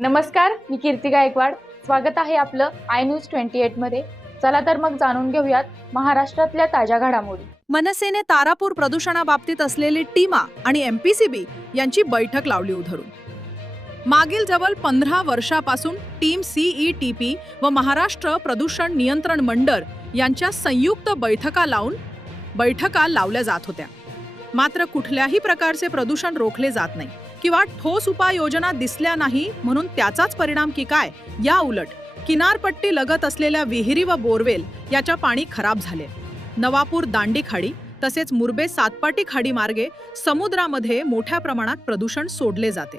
नमस्कार मी कीर्ती गायकवाड. स्वागत आहे आपलं आय न्यूज ट्वेंटी मध्ये. चला तर मग जाणून घेऊयात महाराष्ट्रातल्या ताज्या घडामोडी. मनसेने तारापूर प्रदूषणाबाबतीत असलेली टीमा आणि एमपीसीबी यांची बैठक लावली उधळून. मागील जवळ पंधरा वर्षापासून टीम सीई टी पी व महाराष्ट्र प्रदूषण नियंत्रण मंडळ यांच्या संयुक्त बैठका लावून बैठका लावल्या जात होत्या. मात्र कुठल्याही प्रकारचे प्रदूषण रोखले जात नाही. किंवा ठोस उपाययोजना दिसल्या नाही म्हणून त्याचाच परिणाम की काय? या उलट किनारपट्टी लगत असलेल्या विहिरी व बोरवेल याच्या पाणी खराब झाले. नवापूर दांडी खाडी तसेच मुरबे सातपाटी खाडी मार्गे समुद्रामध्ये मोठ्या प्रमाणात प्रदूषण सोडले जाते.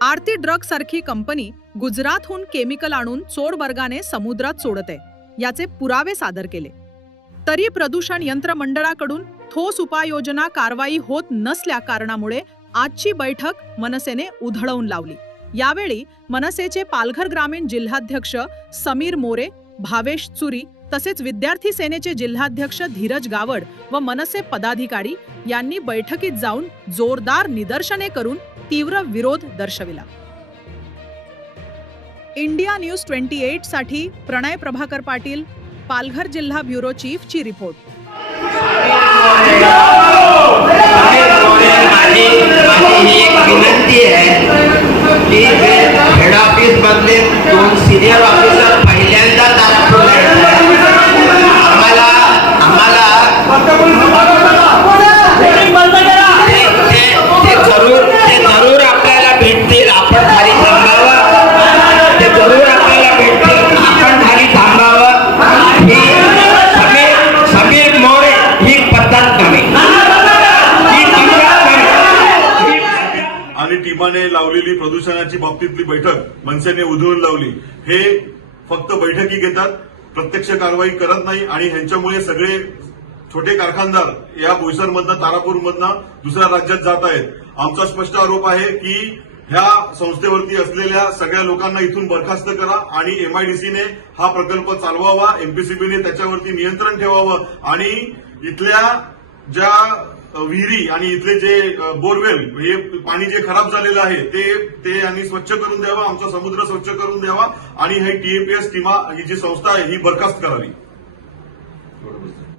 आरती ड्रग सारखी कंपनी गुजरातहून केमिकल आणून चोर वर्गाने समुद्रात सोडत आहे याचे पुरावे सादर केले. तरी प्रदूषण यंत्रमंडळाकडून ठोस उपाययोजना कारवाई होत नसल्या कारणामुळे आजची बैठक मनसेने उधळवून लावली यावेळी मनसेचे पालघर ग्रामीण जिल्हाध्यक्ष समीर मोरे भावेश चुरी तसेच विद्यार्थी सेनेचे जिल्हाध्यक्ष धीरज गावड व मनसे पदाधिकारी यांनी बैठकीत जाऊन जोरदार निदर्शने करून तीव्र विरोध दर्शविला इंडिया न्यूज ट्वेंटी एटसाठी प्रणय प्रभाकर पाटील पालघर जिल्हा ब्युरो चीफची रिपोर्ट no cinema, आणि टीमाने लावलेली प्रदूषणाची बाबतीतली बैठक मनसेने उधळून लावली. हे फक्त बैठकी घेतात प्रत्यक्ष कारवाई करत नाही आणि ह्यांच्यामुळे सगळे छोटे कारखानदार या बोईसरमधनं तारापूरमधनं दुसऱ्या राज्यात जात आहेत. आमचा स्पष्ट आरोप आहे की ह्या संस्थेवरती असलेल्या सगळ्या लोकांना इथून बरखास्त करा आणि एमआयडीसीने हा प्रकल्प चालवावा एमपीसीबीने त्याच्यावरती नियंत्रण ठेवावं आणि इथल्या ज्या विहिरी आणि इथले जे बोरवेल हे पाणी जे खराब झालेलं आहे ते ते यांनी स्वच्छ करून द्यावं आमचा समुद्र स्वच्छ करून द्यावा आणि हे टीएपीएस टीमा ही जी संस्था आहे ही बरखास्त करावी.